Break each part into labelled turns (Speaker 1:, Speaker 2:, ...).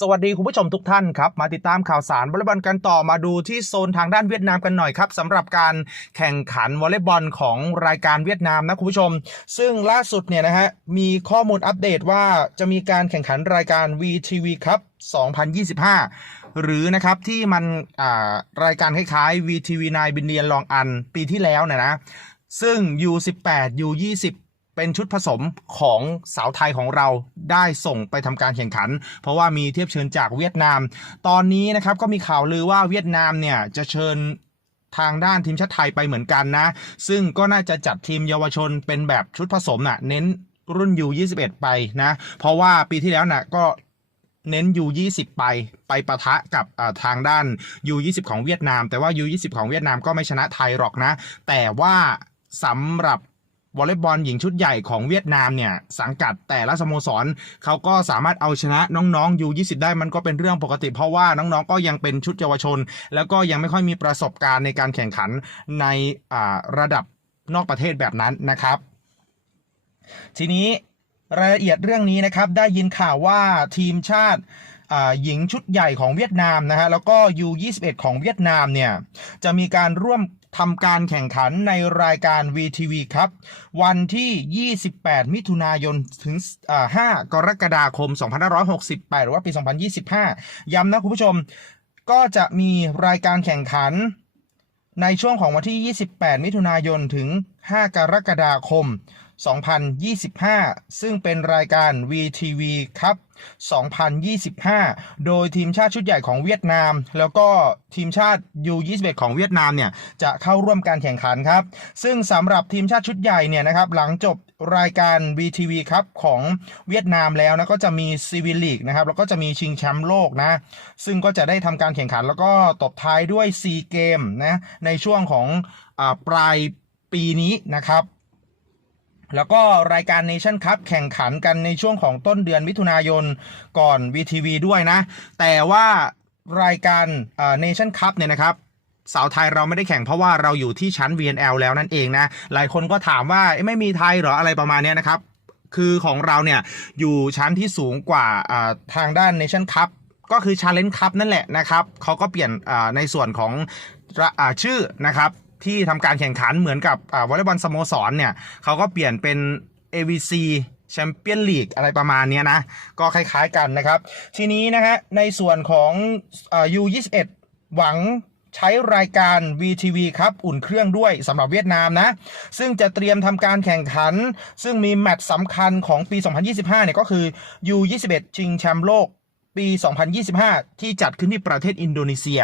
Speaker 1: สวัสดีคุณผู้ชมทุกท่านครับ มาติดตามข่าวสารวอลเลย์บอลกันต่อมาดูที่โซนทางด้านเวียดนามกันหน่อยครับสำหรับการแข่งขันวอลเลย์บอลของรายการเวียดนามนะคุณผู้ชม ซึ่งล่าสุดเนี่ยนะฮะมีข้อมูลอัปเดตว่าจะมีการแข่งขันรายการ VTV ครับ2025 หรือนะครับที่มันอ่ารายการคล้ายๆ VTV 9 บินเดียนลองอันปีที่แล้วเนี่ยนะซึ่ง U18 U20 เป็นชุดผสมของสาวไทยของเราได้ส่งไปทำการแข่งขัน เพราะว่ามีเทียบเชิญจากเวียดนาม ตอนนี้นะครับก็มีข่าวลือว่าเวียดนามเนี่ยจะเชิญทางด้านทีมชาติไทยไปเหมือนกันนะ ซึ่งก็น่าจะจัดทีมเยาวชนเป็นแบบชุดผสมน่ะเน้นรุ่น U21 ไปนะ เพราะว่าปีที่แล้วน่ะก็เน้น U20 ไปไปปะทะกับอ่าทางด้าน U20 ของเวียดนาม แต่ว่า U20 ของเวียดนามก็ไม่ชนะไทยหรอกนะ แต่ว่าสำหรับ วอลเลย์บอลหญิงชุดใหญ่ของเวียดนามเนี่ยสังกัดแต่ละสโมสรเขาก็สามารถเอาชนะน้องๆ U20 ได้มันก็เป็นเรื่องปกติ เพราะว่าน้องๆก็ยังเป็นชุดเยาวชน แล้วก็ยังไม่ค่อยมีประสบการณ์ในการแข่งขันในระดับนอกประเทศแบบนั้นนะครับ ทีนี้รายละเอียดเรื่องนี้นะครับได้ยินข่าวว่าทีมชาติหญิงชุดใหญ่ของเวียดนามนะฮะแล้วก็ U21 ของเวียดนามเนี่ยจะมีการร่วม ทำการแข่งขันในรายการ VTV ครับ วันที่ 28 มิถุนายนถึง 5 กรกฎาคม 2568 หรือว่าปี 2025 ย้ำนะคุณผู้ชม ก็จะมีรายการแข่งขันในช่วงของวันที่ 28 มิถุนายนถึง 5 กรกฎาคม 2025 ซึ่งเป็นรายการ VTV ครับ 2025 โดยทีมชาติชุดใหญ่ของเวียดนาม แล้วก็ทีมชาติ U21 ของเวียดนามเนี่ยจะเข้าร่วมการแข่งขันครับ ซึ่งสำหรับทีมชาติชุดใหญ่เนี่ยนะครับหลังจบรายการ VTV ครับของเวียดนามแล้วนะก็จะมีซีวิลีกนะครับแล้วก็จะมีชิงแชมป์โลกนะ ซึ่งก็จะได้ทำการแข่งขันแล้วก็ตบท้ายด้วยซีเกมนะในช่วงของอปลายปีนี้นะครับ แล้วก็รายการ Nation Cup แข่งขันกันในช่วงของต้นเดือนมิถุนายนก่อน VTV ด้วยนะ แต่ว่ารายการอ่า Nation Cup เนี่ยนะครับสาวไทยเราไม่ได้แข่งเพราะว่าเราอยู่ที่ชั้น VNL แล้วนั่นเองนะ หลายคนก็ถามว่าไม่มีไทยหรออะไรประมาณนี้นะครับ คือของเราเนี่ยอยู่ชั้นที่สูงกว่าทางด้าน Nation Cup ก็คือ Challenge Cup นั่นแหละนะครับเขาก็เปลี่ยนในส่วนของอชื่อนะครับ ที่ทำการแข่งขันเหมือนกับอวอลเลย์บอลสโมสรเนี่ยเขาก็เปลี่ยนเป็น AVC แชมเปี้ยนลีกอะไรประมาณนี้นะ ก็คล้ายๆกันนะครับ ทีนี้นะฮะในส่วนของอ่า U21 หวังใช้รายการ VTV ครับอุ่นเครื่องด้วยสำหรับเวียดนามนะ ซึ่งจะเตรียมทำการแข่งขัน ซึ่งมีแมตช์สำคัญของปี 2025 เนี่ยก็คือ U21 ชิงแชมป์โลก ปี 2025 ที่จัดขึ้นที่ประเทศอินโดนีเซีย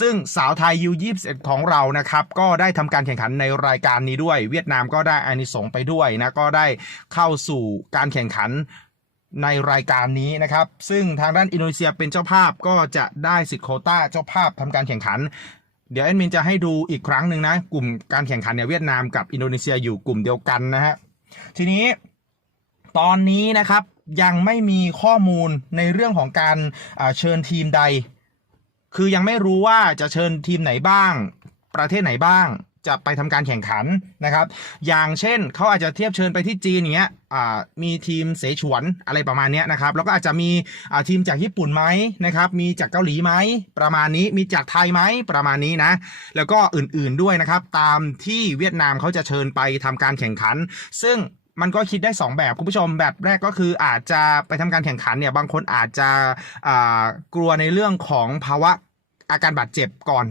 Speaker 1: ซึ่งสาวไทย U21 ของเรานะครับ ก็ได้ทำการแข่งขันในรายการนี้ด้วย เวียดนามก็ได้อานิสงไปด้วยนะ ก็ได้เข้าสู่การแข่งขันในรายการนี้นะครับ ซึ่งทางด้านอินโดนีเซียเป็นเจ้าภาพก็จะได้สิทธิ์โคต้าเจ้าภาพทำการแข่งขันเดี๋ยวแอดมินจะให้ดูอีกครั้งหนึ่งนะ กลุ่มการแข่งขันเนี่ยเวียดนามกับอินโดนีเซียอยู่กลุ่มเดียวกันนะฮะทีนี้ ตอนนี้นะครับยังไม่มีข้อมูลในเรื่องของการเชิญทีมใด คือยังไม่รู้ว่าจะเชิญทีมไหนบ้าง ประเทศไหนบ้าง จะไปทำการแข่งขันนะครับ อย่างเช่นเขาอาจจะเทียบเชิญไปที่จีนอย่างเงี้ยมีทีมเสฉวนอะไรประมาณนี้นะครับ แล้วก็อาจจะมีทีมจากญี่ปุ่นไหมนะครับ มีจากเกาหลีไหมประมาณนี้ มีจากไทยไหมประมาณนี้นะ แล้วก็อื่นๆด้วยนะครับ ตามที่เวียดนามเขาจะเชิญไปทำการแข่งขัน ซึ่ง มันก็คิดได้ 2 แบบคุณผู้ชมแบบแรกก็คืออาจจะไปทำการแข่งขันเนี่ยบางคนอาจจะกลัวในเรื่องของภาวะอาการบาดเจ็บก่อน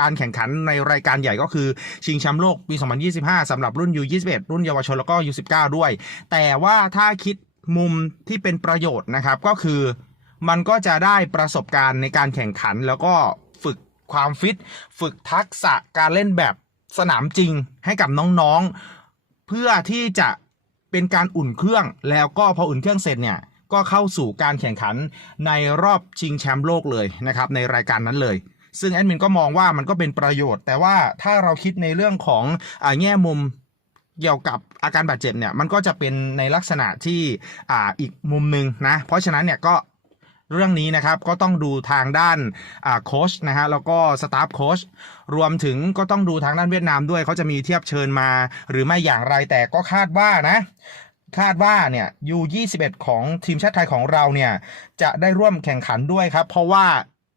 Speaker 1: การแข่งขันในรายการใหญ่ก็คือ ชิงแชมป์โลกปี 2025สำหรับรุ่น U21 รุ่นเยาวชนแล้วก็ U19 ด้วย แต่ว่าถ้าคิดมุมที่เป็นประโยชน์นะครับก็คือมันก็จะได้ประสบการณ์ในการแข่งขันแล้วก็ฝึกความฟิต ฝึกทักษะการเล่นแบบสนามจริงให้กับน้องๆ เพื่อที่จะ เป็นการอุ่นเครื่องแล้วก็พออุ่นเครื่องเสร็จเนี่ยก็เข้าสู่การแข่งขันในรอบชิงแชมป์โลกเลยนะครับในรายการนั้นเลย ซึ่งแอดมินก็มองว่ามันก็เป็นประโยชน์ แต่ว่าถ้าเราคิดในเรื่องของอแง่มุมเกี่ยวกับอาการบาดเจ็บเนี่ยมันก็จะเป็นในลักษณะที่อ่าอีกมุมหนึ่งนะเพราะฉะนั้นเนี่ยก็ เรื่องนี้นะครับก็ต้องดูทางด้านโค้ชนะฮะแล้วก็สตาฟโค้ชรวมถึงก็ต้องดูทางด้านเวียดนามด้วยเขาจะมีเทียบเชิญมา หรือไม่อย่างไรแต่ก็คาดว่านะคาดว่าเนี่ย U21 ของทีมชาติไทยของเราเนี่ยจะได้ร่วมแข่งขันด้วยครับ เพราะว่า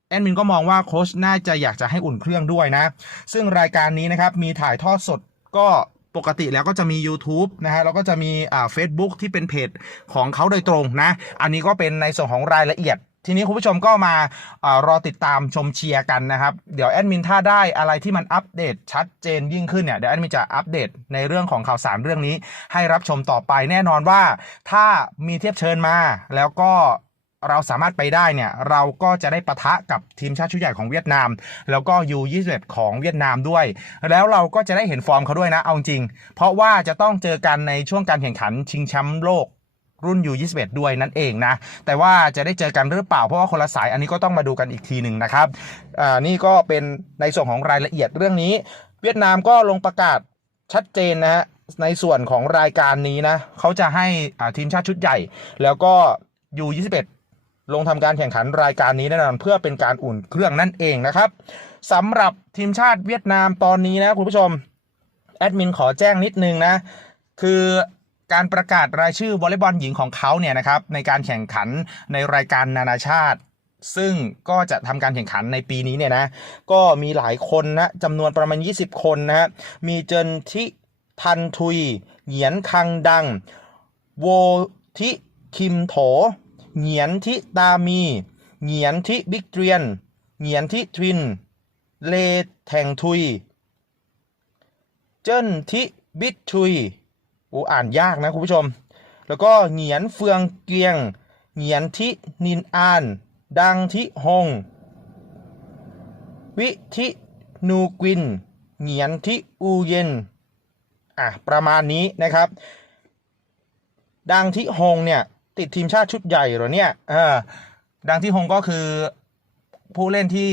Speaker 1: แอดมินก็มองว่าโค้ชน่าจะอยากจะให้อุ่นเครื่องด้วยนะ ซึ่งรายการนี้นะครับมีถ่ายทอดสดก็ ปกติแล้วก็จะมี YouTube นะฮะแล้วก็จะมีอ่า Facebook ที่เป็นเพจของเขาโดยตรงนะ อันนี้ก็เป็นในส่วนของรายละเอียด ทีนี้คุณผู้ชมก็มาอารอติดตามชมเชียร์กันนะครับ เดี๋ยวแอดมินถ้าได้อะไรที่มันอัปเดตชัดเจนยิ่งขึ้นเนี่ยเดี๋ยวแอดมินจะอัปเดตในเรื่องของข่าวสารเรื่องนี้ ให้รับชมต่อไปแน่นอนว่า ถ้ามีเทียบเชิญมาแล้วก็ เราสามารถไปได้เนี่ยเราก็จะได้ปะทะกับทีมชาติชุดใหญ่ของเวียดนาม แล้วก็ U21 ของเวียดนามด้วย แล้วเราก็จะได้เห็นฟอร์มเขาด้วยนะเอาจริง เพราะว่าจะต้องเจอกันในช่วงการแข่งขันชิงแชมป์โลกรุ่น U21 ด้วยนั่นเองนะ แต่ว่าจะได้เจอกันหรือเปล่า เพราะว่าคนละสายอันนี้ก็ต้องมาดูกันอีกทีหนึ่งนะครับอ่านี่ก็เป็นในส่วนของรายละเอียดเรื่องนี้ เวียดนามก็ลงประกาศชัดเจนนะฮะในส่วนของรายการนี้นะเขาจะให้อ่าทีมชาติชุดใหญ่ แล้วก็ U21 ลงทำการแข่งขันรายการนี้แน่นอนเพื่อเป็นการอุ่นเครื่องนั่นเองนะครับสำหรับทีมชาติเวียดนามตอนนี้นะคุณผู้ชมแอดมินขอแจ้งนิดนึงนะคือการประกาศรายชื่อวอลเลย์บอลหญิงของเขาเนี่ยนะครับในการแข่งขันในรายการนานาชาติ ซึ่งก็จะทำการแข่งขันในปีนี้เนี่ยนะก็มีหลายคนนะจำนวนประมาณ 20 คนนะฮะมีเจนทิทันทุย เหยียนคังดัง โวทิคิมโถ เหงียนทิตามี เหงียนทิบิกเตรียน เหงียนทิทวิน เลแทงทุย เจิ้นทิบิดทุยโอ้อ่านยากนะคุณผู้ชม แล้วก็เหงียนเฟืองเกียง เหงียนทินินอาน ดังทิฮง วิทินูกิน เหงียนทิอูเย็น อะประมาณนี้นะครับ ดังทิฮงเนี่ย ติดทีมชาติชุดใหญ่หรอเนี่ยเออดังทิฮงก็คือผู้เล่นที่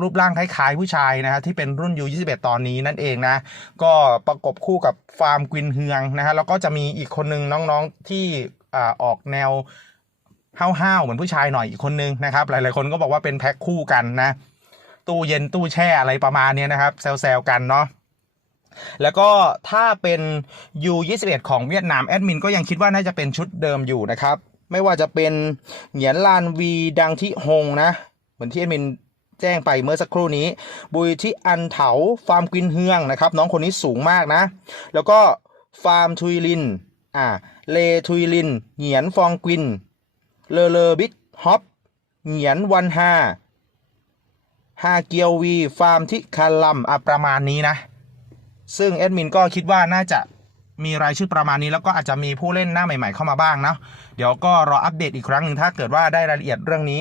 Speaker 1: รูปร่างคล้ายๆผู้ชายนะฮะที่เป็นรุ่น U21 ตอนนี้นั่นเองนะ ก็ประกบคู่กับฟาร์มกวินเฮืองนะฮะแล้วก็จะมีอีกคนนึงน้องๆที่อออกแนวห้าวๆเหมือนผู้ชายหน่อยอีกคนนึงนะครับ หลายๆคนก็บอกว่าเป็นแพ็คคู่กันนะ ตู้เย็นตู้แช่อะไรประมาณเนี้ยนะครับแซวๆกันเนาะ แล้วก็ถ้าเป็น U21 ของเวียดนามแอดมินก็ยังคิดว่าน่าจะเป็นชุดเดิมอยู่นะครับ ไม่ว่าจะเป็นเหงียนลานวีดังที่ฮงนะ เหมือนที่แอดมินแจ้งไปเมื่อสักครู่นี้ บุยที่อันเถาฟาร์มกินเฮืองนะครับ น้องคนนี้สูงมากนะ แล้วก็ฟาร์มทุยลินอ่าเลทุยลินเหงียนฟองกินเลเลบิ๊กฮอปเหงียนวันฮาฮาเกียววี ฟาร์มที่คาลัมอะประมาณนี้นะ ซึ่งแอดมินก็คิดว่าน่าจะมีรายชื่อประมาณนี้แล้วก็อาจจะมีผู้เล่นหน้าใหม่ๆเข้ามาบ้างเนาะเดี๋ยวก็รออัปเดตอีกครั้งหนึ่งถ้าเกิดว่าได้รายละเอียดเรื่องนี้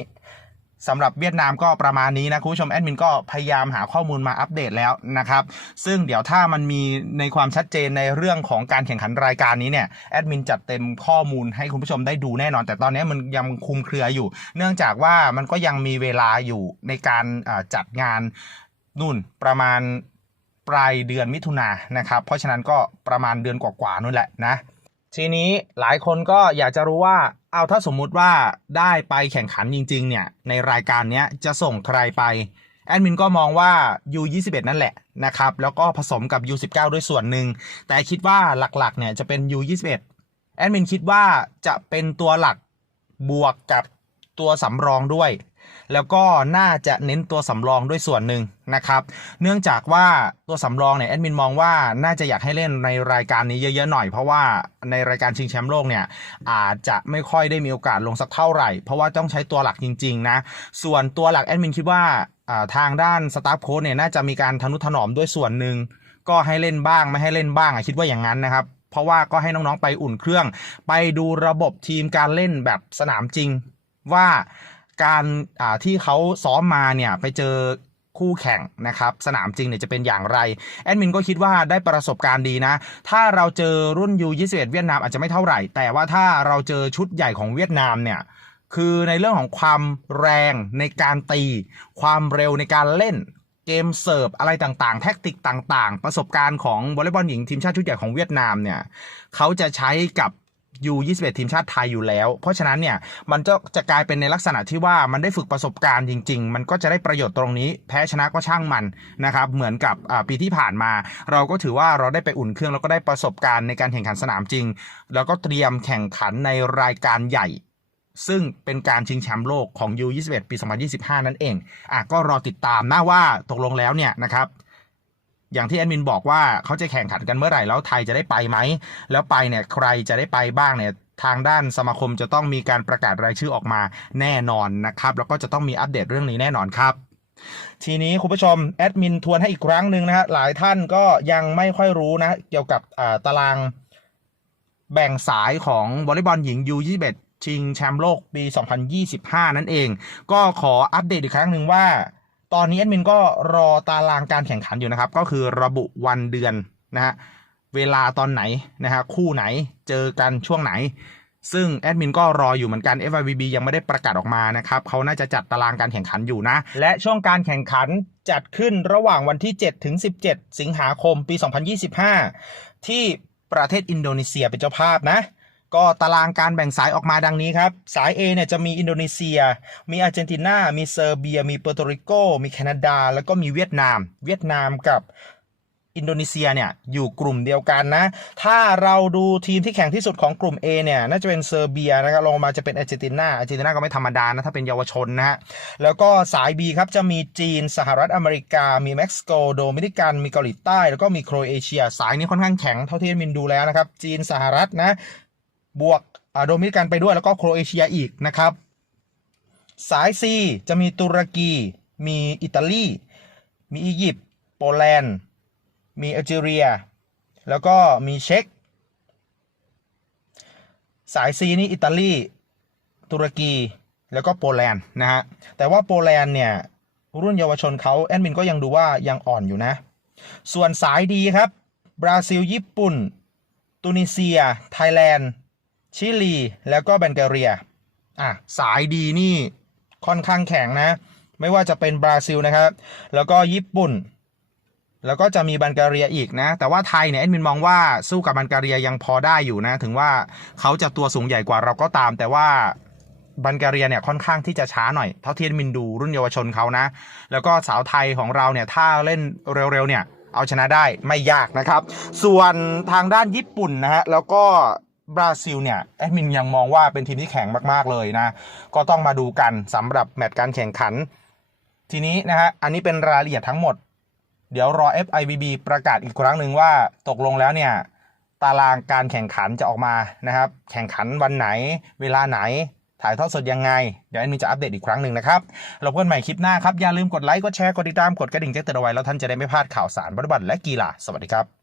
Speaker 1: สำหรับเวียดนามก็ประมาณนี้นะคุณผู้ชมแอดมินก็พยายามหาข้อมูลมาอัปเดตแล้วนะครับ ซึ่งเดี๋ยวถ้ามันมีในความชัดเจนในเรื่องของการแข่งขันรายการนี้เนี่ยแอดมินจัดเต็มข้อมูลให้คุณผู้ชมได้ดูแน่นอน แต่ตอนนี้มันยังคลุมเครืออยู่ เนื่องจากว่ามันก็ยังมีเวลาอยู่ในการจัดงานนู่นประมาณ ปลายเดือนมิถุนานะครับ เพราะฉะนั้นก็ประมาณเดือนกว่าๆนู่นแหละนะ ทีนี้หลายคนก็อยากจะรู้ว่าเอาถ้าสมมุติว่าได้ไปแข่งขันจริง ๆ เนี่ย ในรายการนี้จะส่งใครไป แอดมินก็มองว่า U21 นั่นแหละนะครับ แล้วก็ผสมกับ U19 ด้วยส่วนหนึ่ง แต่คิดว่าหลักๆ เนี่ยจะเป็น U21 แอดมินคิดว่าจะเป็นตัวหลักบวกกับตัวสำรองด้วย แล้วก็น่าจะเน้นตัวสำรองด้วยส่วนหนึ่งนะครับ เนื่องจากว่าตัวสำรองเนี่ยแอดมินมองว่าน่าจะอยากให้เล่นในรายการนี้เยอะๆหน่อย เพราะว่าในรายการชิงแชมป์โลกเนี่ยอาจจะไม่ค่อยได้มีโอกาสลงสักเท่าไหร่ เพราะว่าต้องใช้ตัวหลักจริงๆนะ ส่วนตัวหลักแอดมินคิดว่าทางด้านสตาฟโค้ชเนี่ยน่าจะมีการทนุถนอมด้วยส่วนหนึ่งก็ให้เล่นบ้างไม่ให้เล่นบ้างอะคิดว่าอย่างนั้นนะครับเพราะว่าก็ให้น้องๆไปอุ่นเครื่อง ไปดูระบบทีมการเล่นแบบสนามจริงว่า การที่เขาซ้อมมาเนี่ยไปเจอคู่แข่งนะครับ สนามจริงเนี่ยจะเป็นอย่างไร แอดมินก็คิดว่าได้ประสบการณ์ดีนะ ถ้าเราเจอรุ่น U21 เวียดนามอาจจะไม่เท่าไหร่ แต่ว่าถ้าเราเจอชุดใหญ่ของเวียดนามเนี่ยคือในเรื่องของความแรงในการตี ความเร็วในการเล่นเกมเสิร์ฟอะไรต่างๆ แท็กติกต่างๆ ประสบการณ์ของวอลเลย์บอลหญิงทีมชาติชุดใหญ่ของเวียดนามเนี่ยเขาจะใช้กับ U21 ทีมชาติไทยอยู่แล้ว เพราะฉะนั้นเนี่ยมันจะจะกลายเป็นในลักษณะที่ว่ามันได้ฝึกประสบการณ์จริง ๆ มันก็จะได้ประโยชน์ตรงนี้ แพ้ชนะก็ช่างมันนะครับเหมือนกับปีที่ผ่านมา เราก็ถือว่าเราได้ไปอุ่นเครื่องแล้วก็ได้ประสบการณ์ในการแข่งขันสนามจริง แล้วก็เตรียมแข่งขันในรายการใหญ่ซึ่งเป็นการชิงแชมป์โลกของ U21 ปี 2025 นั่นเอง อะก็รอติดตามนะว่าตกลงแล้วเนี่ยนะครับ อย่างที่แอดมินบอกว่าเขาจะแข่งขันกันเมื่อไหร่แล้วไทยจะได้ไปไหม แล้วไปเนี่ยใครจะได้ไปบ้างเนี่ยทางด้านสมาคมจะต้องมีการประกาศรายชื่อออกมาแน่นอนนะครับ แล้วก็จะต้องมีอัปเดตเรื่องนี้แน่นอนครับ ทีนี้คุณผู้ชมแอดมินทวนให้อีกครั้งหนึ่งนะฮะหลายท่านก็ยังไม่ค่อยรู้นะเกี่ยวกับตารางแบ่งสายของวอลเลย์บอลหญิง U21 ชิงแชมป์โลกปี 2025 นั่นเอง ก็ขออัปเดตอีกครั้งหนึ่งว่า ตอนนี้แอดมินก็รอตารางการแข่งขันอยู่นะครับ ก็คือระบุวันเดือนนะฮะเวลาตอนไหนนะฮะคู่ไหนเจอกันช่วงไหน ซึ่งแอดมินก็รออยู่เหมือนกัน FIVB ยังไม่ได้ประกาศออกมานะครับเขาน่าจะจัดตารางการแข่งขันอยู่นะ และช่วงการแข่งขันจัดขึ้นระหว่างวันที่ 7 ถึง 17 สิงหาคมปี 2025 ที่ประเทศอินโดนีเซียเป็นเจ้าภาพนะ ก็ตารางการแบ่งสายออกมาดังนี้ครับ สาย A เนี่ยจะมีอินโดนีเซีย มีอาร์เจนตินา มีเซอร์เบีย มีเปอร์โตริโก มีแคนาดา แล้วก็มีเวียดนาม เวียดนามกับอินโดนีเซียเนี่ยอยู่กลุ่มเดียวกันนะ ถ้าเราดูทีมที่แข่งที่สุดของกลุ่ม A เนี่ยน่าจะเป็นเซอร์เบียนะครับลงมาจะเป็นอาร์เจนตินาอาร์เจนตินาก็ไม่ธรรมดานะถ้าเป็นเยาวชนนะฮะแล้วก็สาย B ครับจะมีจีน สหรัฐอเมริกา มีเม็กซิโกโดมินิกันมีเกาหลีใต้ แล้วก็มีโครเอเชีย สายนี้ค่อนข้างแข็งเท่าที่มินดูแล้วนะครับจีนสหรัฐนะ บวกอ่าโดมินิกันไปด้วยแล้วก็โครเอเชียอีกนะครับ สาย C จะมีตุรกี มีอิตาลี มีอียิปต์โปแลนด์ มีแอลจีเรีย แล้วก็มีเช็กสาย C นี่อิตาลี ตุรกี แล้วก็โปแลนด์นะฮะ แต่ว่าโปแลนด์เนี่ยรุ่นเยาวชนเขาแอดมินก็ยังดูว่ายังอ่อนอยู่นะ ส่วนสายดีครับ บราซิล ญี่ปุ่น ตุนิเซีย ไทยแลนด์ ชิลี แล้วก็แบนเกเรียอะสายดีนี่ค่อนข้างแข็งนะ ไม่ว่าจะเป็นบราซิลนะครับ แล้วก็ญี่ปุ่น แล้วก็จะมีบันการียอีกนะ แต่ว่าไทยเนี่ยแอดมินมองว่าสู้กับบันการียยังพอได้อยู่นะ ถึงว่าเขาจะตัวสูงใหญ่กว่าเราก็ตาม แต่ว่าบันการียเนี่ยค่อนข้างที่จะช้าหน่อย เท่าที่แอดมินดูรุ่นเยาวชนเขานะ แล้วก็สาวไทยของเราเนี่ยถ้าเล่นเร็วๆเนี่ยเอาชนะได้ไม่ยากนะครับ ส่วนทางด้านญี่ปุ่นนะฮะแล้วก็ บราซิลเนี่ยแอดมินยังมองว่าเป็นทีมที่แข็งมากๆเลยนะ ก็ต้องมาดูกันสำหรับแมตช์การแข่งขัน ทีนี้นะฮะอันนี้เป็นรายละเอียดทั้งหมด เดี๋ยวรอ FIVB ประกาศอีกครั้งหนึ่งว่าตกลงแล้วเนี่ยตารางการแข่งขันจะออกมานะครับ แข่งขันวันไหน เวลาไหน ถ่ายทอดสดยังไง เดี๋ยวแอดมินจะอัปเดตอีกครั้งหนึ่งนะครับเราพบกันใหม่คลิปหน้าครับ อย่าลืมกดไลค์ กดแชร์ กดติดตาม กดกระดิ่งแจ้งเตือนเอาไว้แล้วท่านจะได้ไม่พลาดข่าวสารบอลและกีฬา สวัสดีครับ